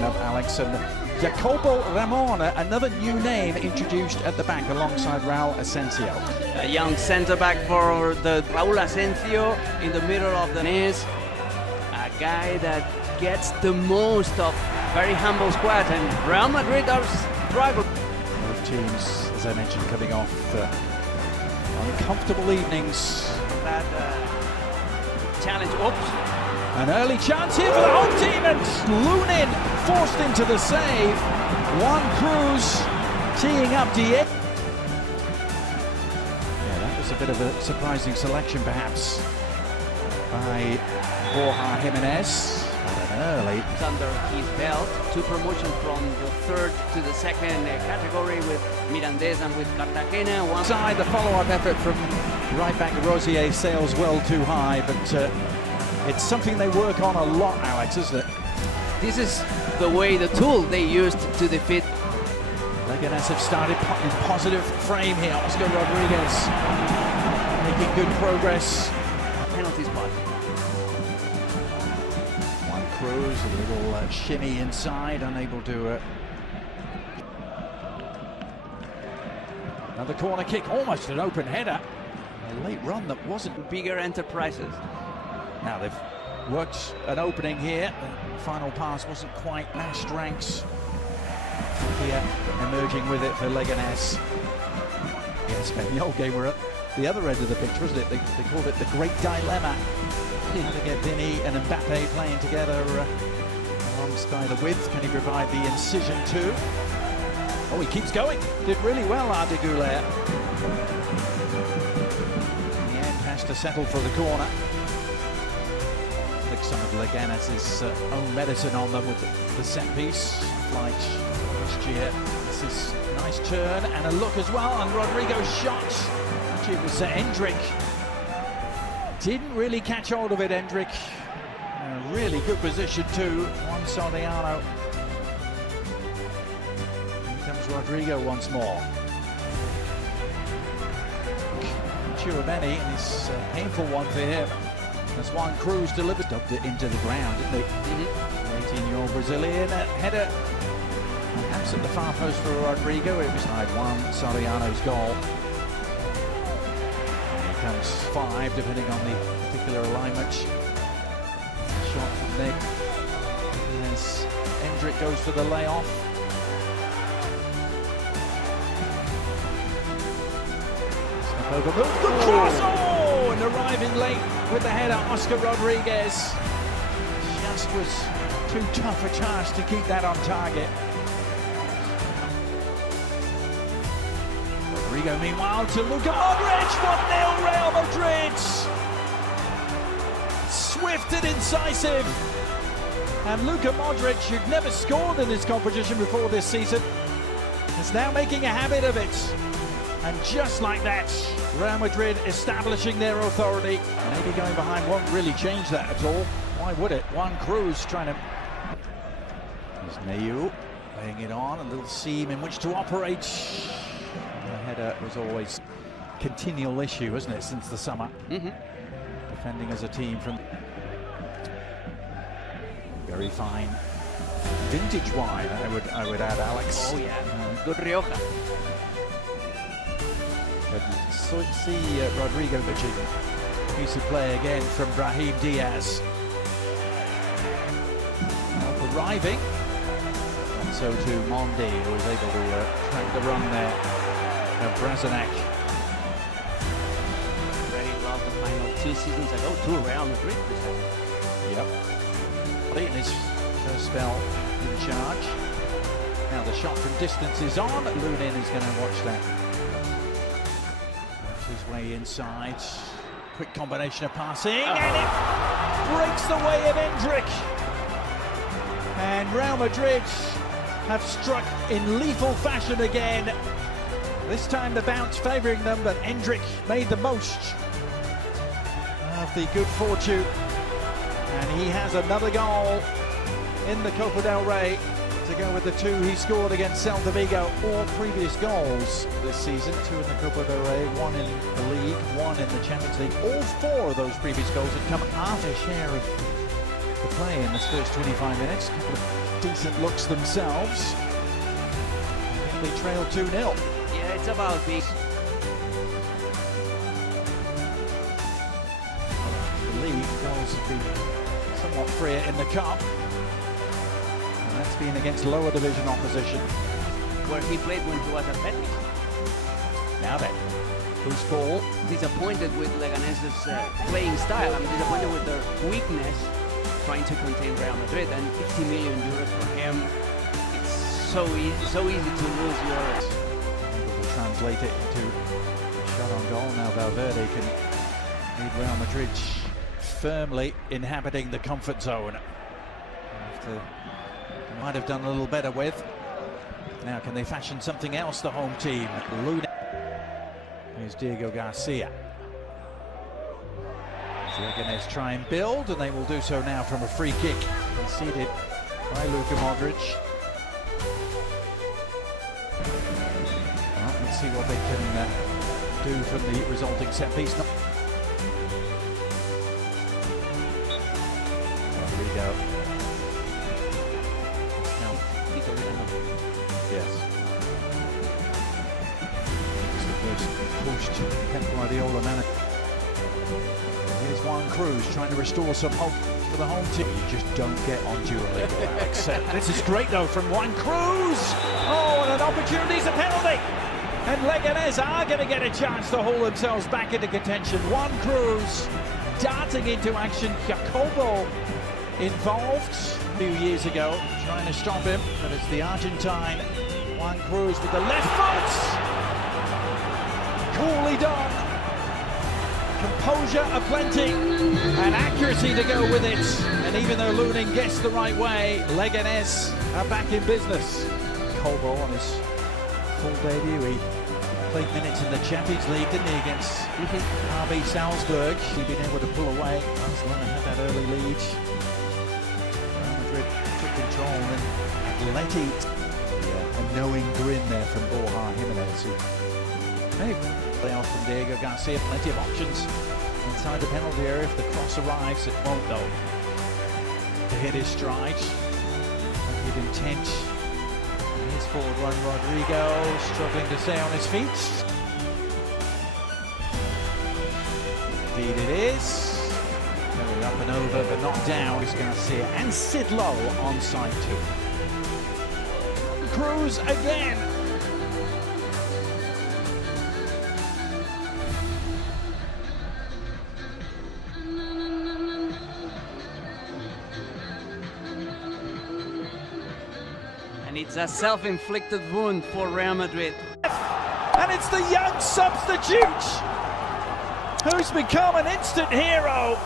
lineup, Alex, and Jacobo Ramon, another new name introduced at the back alongside Raul Asensio. A young centre-back for the Raul Asensio in the middle of the nets. A guy that gets the most of very humble squad, and Real Madrid are struggling. Both teams, as I mentioned, coming off uncomfortable evenings. That challenge, oops. An early chance here for the home team, and Lunin forced into the save. Juan Cruz teeing up Diego. Yeah, that was a bit of a surprising selection, perhaps, by Borja Jimenez. Early. Under his belt, 2 promotions from the third to the second category with Mirandés and with Cartagena. One side, the follow-up effort from right back Rosier sails well too high, but it's something they work on a lot, Alex, isn't it? This is the way, the tool they used to defeat. Leganes have started in positive frame here. Oscar Rodriguez making good progress. Penalty spot. Juan Cruz, a little shimmy inside, unable to... Another corner kick, almost an open header. A late run that wasn't... Bigger enterprises. Now they've worked an opening here. The final pass wasn't quite matched ranks. Here, emerging with it for Leganes. Yes, the old game were at the other end of the pitch, wasn't it? They called it the great dilemma. How to get Vini and Mbappe playing together alongside the width. Can he provide the incision too? Oh, he keeps going. Did really well, Arda Güler. In the end, has to settle for the corner. Like some of Leganes' own medicine on them with the set piece. Like last year. This is a nice turn and a look as well. And Rodrigo's shot. Actually, it was Endrick. Didn't really catch hold of it, Endrick. A really good position too. Juan Soriano. Here comes Rodrigo once more. Chiromeni, and it's a painful one for him. As Juan Cruz delivered, dubbed it into the ground, didn't he? 18-year-old Brazilian header. Perhaps at the far post for Rodrigo. It was Juan Soriano's goal. Comes 5, depending on the particular alignment. Shot from Nick. As Endrick goes for the layoff. Step over, move, good cross! Oh, and arriving late with the header, Oscar Rodriguez. Just was too tough a charge to keep that on target. Rodrigo, meanwhile, to Luka Modric, 1-0 Real Madrid. Swift and incisive. And Luka Modric, who'd never scored in this competition before this season, is now making a habit of it. And just like that, Real Madrid establishing their authority. Maybe going behind won't really change that at all. Why would it? Juan Cruz trying to... There's Mayu laying it on, a little seam in which to operate. The header was always a continual issue, isn't it, since the summer? Defending as a team from... Very fine vintage wine, I would add, Alex. Oh yeah, good Rioja. But you see Rodrigo pitching piece of play again from Brahim Diaz. Arriving, and so too Mondi, who was able to track the run there. Brazanak. Very well the final 2 seasons ago to Real Madrid. Yep. In his first spell in charge. Now the shot from distance is on. Lunin is going to watch that. Works his way inside. Quick combination of passing, and it breaks the way of Endrick. And Real Madrid have struck in lethal fashion again. This time the bounce favouring them, but Endrick made the most of the good fortune. And he has another goal in the Copa del Rey to go with the 2 he scored against Celta Vigo. 4 previous goals this season, 2 in the Copa del Rey, 1 in the league, 1 in the Champions League. All 4 of those previous goals had come after a share of the play in this first 25 minutes. decent looks themselves. They trail 2-0. Yeah, it's about being. The league goals have been somewhat freer in the cup. And that's been against lower division opposition. Where he played when he was at Betis. Now then, loose ball. Disappointed with Leganes' playing style. I'm disappointed with their weakness trying to contain Real Madrid, and 50 million euros for him. It's so easy to lose yours. Able to translate it into a shot on goal. Now Valverde can lead Real Madrid firmly inhabiting the comfort zone. After they might have done a little better with. Now can they fashion something else, the home team? Luna. Here's Diego Garcia. Leganes try and build, and they will do so now from a free kick conceded by Luka Modric. Well, let's see what they can do from the resulting set piece. Rodrigo. Yes. Pushed Pep Guardiola manager. Here's Juan Cruz trying to restore some hope for the home team. You just don't get on Duolingo, Alex. This is great though from Juan Cruz. Oh, and an opportunity, it's a penalty. And Leganes are going to get a chance to haul themselves back into contention. Juan Cruz darting into action. Jacobo involved a few years ago, trying to stop him. But it's the Argentine Juan Cruz with the left foot. Coolly done. Composure aplenty and accuracy to go with it. And even though Lunin gets the right way, Leganes are back in business. Colbo on his full debut. He played minutes in the Champions League, didn't he, against RB Salzburg. He'd been able to pull away. Barcelona had that early lead. Real Madrid took control, and Atleti, a knowing grin there from Borja Jimenez. Hey, play off from Diego Garcia, plenty of options inside the penalty area. If the cross arrives, it won't though. To hit his stride, with intent. And here's forward run Rodrigo, struggling to stay on his feet. Indeed it is. Going up and over, but not down. Is Garcia and Sid Lowe on side two. Cruz again. And it's a self-inflicted wound for Real Madrid. And it's the young substitute who's become an instant hero.